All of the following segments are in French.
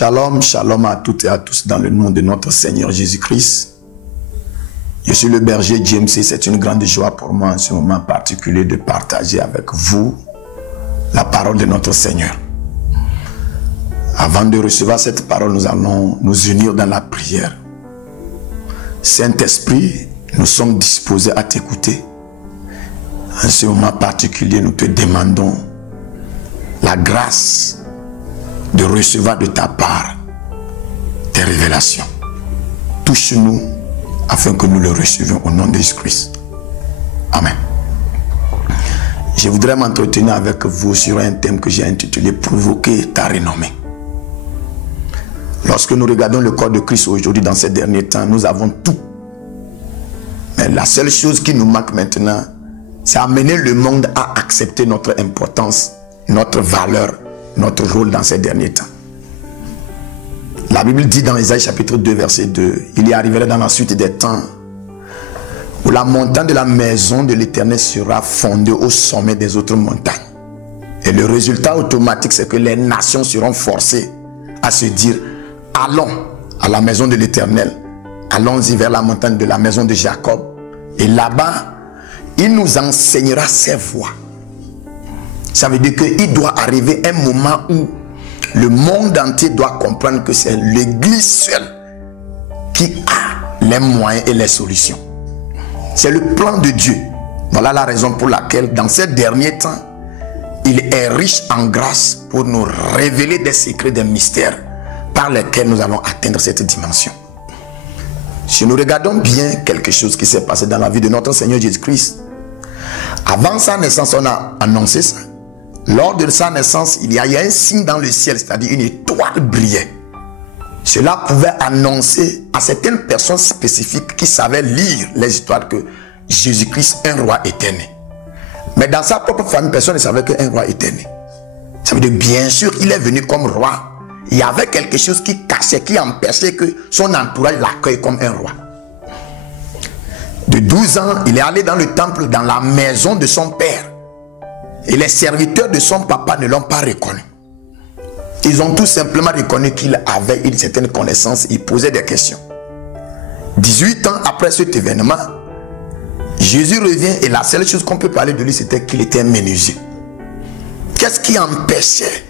Shalom, shalom à toutes et à tous dans le nom de notre Seigneur Jésus-Christ. Je suis le berger James et c'est une grande joie pour moi en ce moment particulier de partager avec vous la parole de notre Seigneur. Avant de recevoir cette parole, nous allons nous unir dans la prière. Saint-Esprit, nous sommes disposés à t'écouter. En ce moment particulier, nous te demandons la grâce de recevoir de ta part tes révélations. Touche-nous afin que nous le recevions au nom de Jésus-Christ. Amen. Je voudrais m'entretenir avec vous sur un thème que j'ai intitulé « Provoquer ta renommée ». Lorsque nous regardons le corps de Christ aujourd'hui dans ces derniers temps, nous avons tout. Mais la seule chose qui nous manque maintenant, c'est amener le monde à accepter notre importance, notre valeur, notre rôle dans ces derniers temps. La Bible dit dans Ésaïe chapitre 2 verset 2, il y arriverait dans la suite des temps où la montagne de la maison de l'Éternel sera fondée au sommet des autres montagnes. Et le résultat automatique, c'est que les nations seront forcées à se dire, allons à la maison de l'Éternel, allons-y vers la montagne de la maison de Jacob, et là-bas, il nous enseignera ses voies. Ça veut dire qu'il doit arriver un moment où le monde entier doit comprendre que c'est l'Église seule qui a les moyens et les solutions. C'est le plan de Dieu. Voilà la raison pour laquelle dans ces derniers temps, il est riche en grâce pour nous révéler des secrets, des mystères par lesquels nous allons atteindre cette dimension. Si nous regardons bien quelque chose qui s'est passé dans la vie de notre Seigneur Jésus-Christ, avant sa naissance, on a annoncé ça. Lors de sa naissance, il y a eu un signe dans le ciel, c'est-à-dire une étoile brillait. Cela pouvait annoncer à certaines personnes spécifiques qui savaient lire les histoires que Jésus-Christ, un roi, était né. Mais dans sa propre famille, personne ne savait qu'un roi était né. Ça veut dire, bien sûr, il est venu comme roi. Il y avait quelque chose qui cachait, qui empêchait que son entourage l'accueille comme un roi. De 12 ans, il est allé dans le temple, dans la maison de son père. Et les serviteurs de son papa ne l'ont pas reconnu. Ils ont tout simplement reconnu qu'il avait une certaine connaissance. Ils posaient des questions. 18 ans après cet événement, Jésus revient et la seule chose qu'on peut parler de lui, c'était qu'il était un menuisier. Qu'est-ce qui empêchait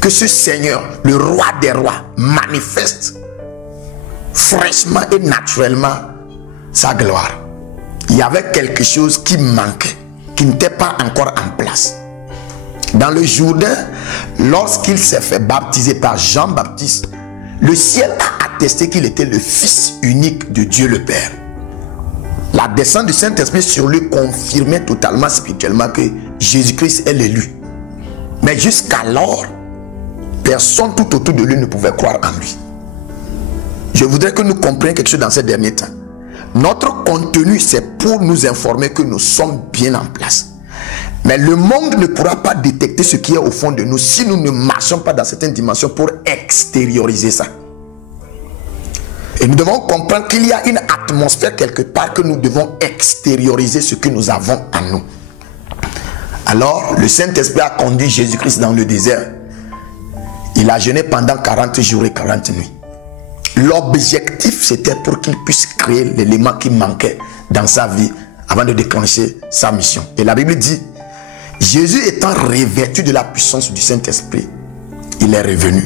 que ce Seigneur, le roi des rois, manifeste fraîchement et naturellement sa gloire? Il y avait quelque chose qui manquait, qui n'était pas encore en place. Dans le Jourdain, lorsqu'il s'est fait baptiser par Jean-Baptiste, le ciel a attesté qu'il était le Fils unique de Dieu le Père. La descente du Saint-Esprit sur lui confirmait totalement spirituellement que Jésus-Christ est l'élu. Mais jusqu'alors, personne tout autour de lui ne pouvait croire en lui. Je voudrais que nous comprenions quelque chose dans ces derniers temps. Notre contenu, c'est pour nous informer que nous sommes bien en place. Mais le monde ne pourra pas détecter ce qui est au fond de nous si nous ne marchons pas dans certaines dimensions pour extérioriser ça. Et nous devons comprendre qu'il y a une atmosphère quelque part que nous devons extérioriser ce que nous avons en nous. Alors, le Saint-Esprit a conduit Jésus-Christ dans le désert. Il a jeûné pendant 40 jours et 40 nuits. L'objectif, c'était pour qu'il puisse créer l'élément qui manquait dans sa vie avant de déclencher sa mission. Et la Bible dit, Jésus étant revêtu de la puissance du Saint-Esprit, il est revenu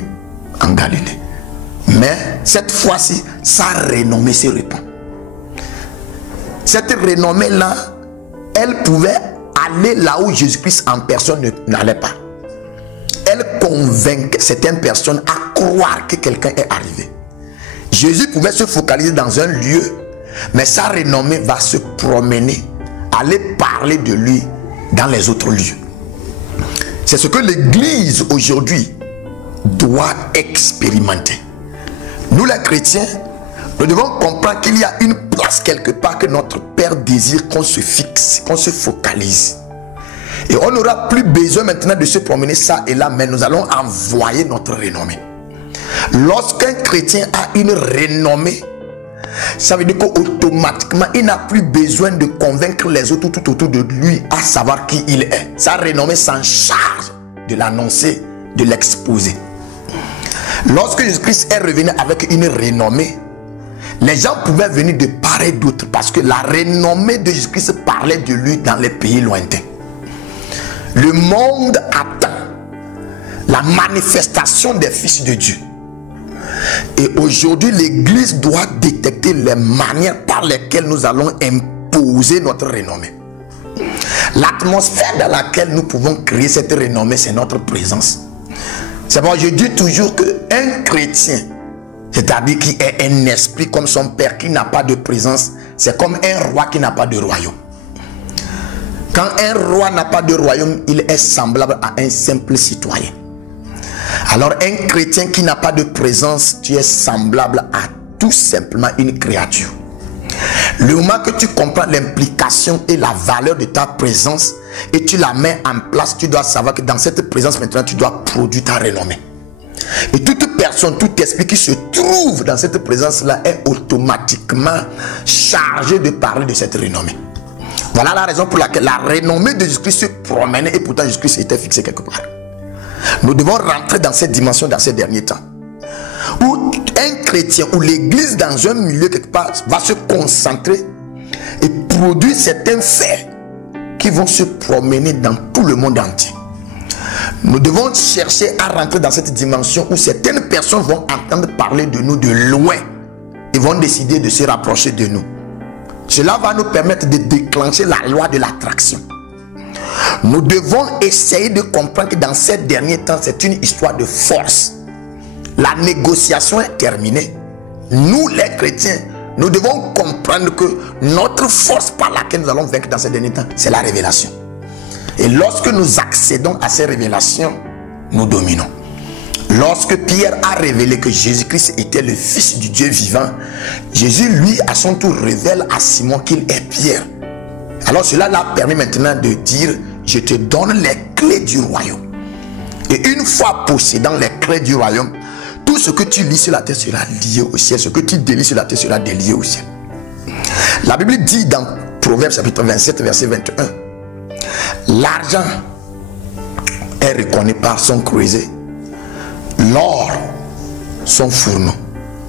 en Galilée. Mais cette fois-ci, sa renommée se répand. Cette renommée-là, elle pouvait aller là où Jésus-Christ en personne n'allait pas. Elle convainc certaines personnes à croire que quelqu'un est arrivé. Jésus pouvait se focaliser dans un lieu, mais sa renommée va se promener, aller parler de lui dans les autres lieux. C'est ce que l'Église aujourd'hui doit expérimenter. Nous les chrétiens, nous devons comprendre qu'il y a une place quelque part que notre Père désire qu'on se fixe, qu'on se focalise. Et on n'aura plus besoin maintenant de se promener ça et là, mais nous allons envoyer notre renommée. Lorsqu'un chrétien a une renommée, ça veut dire qu'automatiquement, il n'a plus besoin de convaincre les autres tout autour de lui à savoir qui il est. Sa renommée s'en charge de l'annoncer, de l'exposer. Lorsque Jésus-Christ est revenu avec une renommée, les gens pouvaient venir de part et d'autre parce que la renommée de Jésus-Christ parlait de lui dans les pays lointains. Le monde attend la manifestation des fils de Dieu. Et aujourd'hui, l'Église doit détecter les manières par lesquelles nous allons imposer notre renommée. L'atmosphère dans laquelle nous pouvons créer cette renommée, c'est notre présence. C'est bon, je dis toujours qu'un chrétien, c'est-à-dire qui est un esprit comme son père, qui n'a pas de présence, c'est comme un roi qui n'a pas de royaume. Quand un roi n'a pas de royaume, il est semblable à un simple citoyen. Alors un chrétien qui n'a pas de présence, tu es semblable à tout simplement une créature. Le moment que tu comprends l'implication et la valeur de ta présence et tu la mets en place, tu dois savoir que dans cette présence maintenant, tu dois produire ta renommée. Et toute personne, tout esprit qui se trouve dans cette présence-là est automatiquement chargé de parler de cette renommée. Voilà la raison pour laquelle la renommée de Jésus-Christ se promenait et pourtant Jésus-Christ était fixé quelque part. Nous devons rentrer dans cette dimension dans ces derniers temps. Où un chrétien ou l'église dans un milieu quelque part va se concentrer et produire certains faits qui vont se promener dans tout le monde entier. Nous devons chercher à rentrer dans cette dimension où certaines personnes vont entendre parler de nous de loin et vont décider de se rapprocher de nous. Cela va nous permettre de déclencher la loi de l'attraction. Nous devons essayer de comprendre que dans ces derniers temps, c'est une histoire de force. La négociation est terminée. Nous, les chrétiens, nous devons comprendre que notre force par laquelle nous allons vaincre dans ces derniers temps, c'est la révélation. Et lorsque nous accédons à ces révélations, nous dominons. Lorsque Pierre a révélé que Jésus-Christ était le Fils du Dieu vivant, Jésus, lui, à son tour, révèle à Simon qu'il est Pierre. Alors cela l'a permis maintenant de dire, je te donne les clés du royaume. Et une fois possédant les clés du royaume, tout ce que tu lis sur la terre sera lié au ciel. Ce que tu délies sur la terre sera délié au ciel. La Bible dit dans Proverbes chapitre 27, verset 21, l'argent est reconnu par son creuset, l'or son fourneau,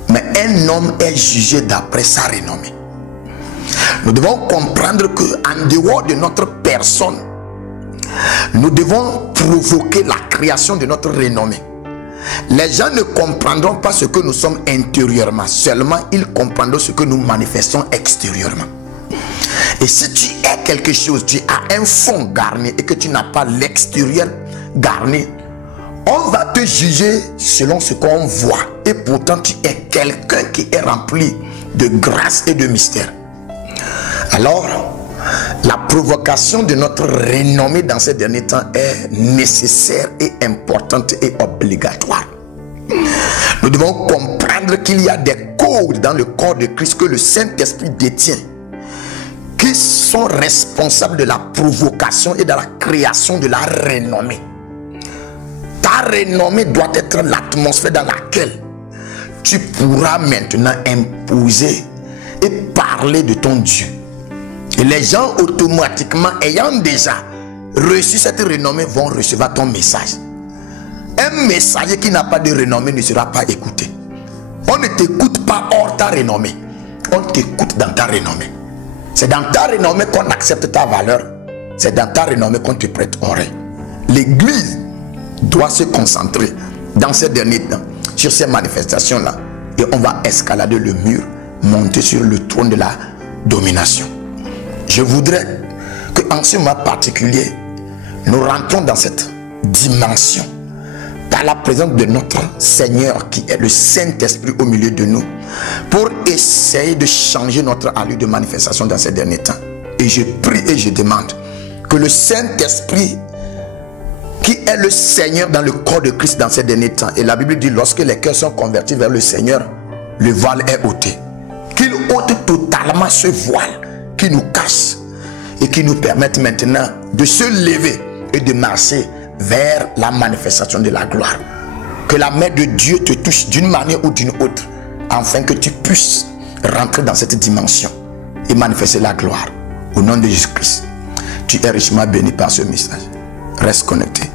mais un homme est jugé d'après sa renommée. Nous devons comprendre qu'en dehors de notre personne, nous devons provoquer la création de notre renommée. Les gens ne comprendront pas ce que nous sommes intérieurement, seulement ils comprendront ce que nous manifestons extérieurement. Et si tu es quelque chose, tu as un fond garni et que tu n'as pas l'extérieur garni, on va te juger selon ce qu'on voit. Et pourtant tu es quelqu'un qui est rempli de grâce et de mystère. Alors, la provocation de notre renommée dans ces derniers temps est nécessaire et importante et obligatoire. Nous devons comprendre qu'il y a des codes dans le corps de Christ que le Saint-Esprit détient, qui sont responsables de la provocation et de la création de la renommée. Ta renommée doit être l'atmosphère dans laquelle tu pourras maintenant imposer et parler de ton Dieu. Et les gens automatiquement ayant déjà reçu cette renommée vont recevoir ton message. Un messager qui n'a pas de renommée ne sera pas écouté. On ne t'écoute pas hors ta renommée. On t'écoute dans ta renommée. C'est dans ta renommée qu'on accepte ta valeur. C'est dans ta renommée qu'on te prête oreille. L'église doit se concentrer dans ces derniers temps sur ces manifestations-là. Et on va escalader le mur, monter sur le trône de la domination. Je voudrais qu'en ce mois particulier, nous rentrons dans cette dimension par la présence de notre Seigneur qui est le Saint-Esprit au milieu de nous pour essayer de changer notre allure de manifestation dans ces derniers temps. Et je prie et je demande que le Saint-Esprit qui est le Seigneur dans le corps de Christ dans ces derniers temps, et la Bible dit lorsque les cœurs sont convertis vers le Seigneur, le voile est ôté. Qu'il ôte totalement ce voile qui nous cache et qui nous permettent maintenant de se lever et de marcher vers la manifestation de la gloire. Que la main de Dieu te touche d'une manière ou d'une autre, afin que tu puisses rentrer dans cette dimension et manifester la gloire. Au nom de Jésus-Christ, tu es richement béni par ce message. Reste connecté.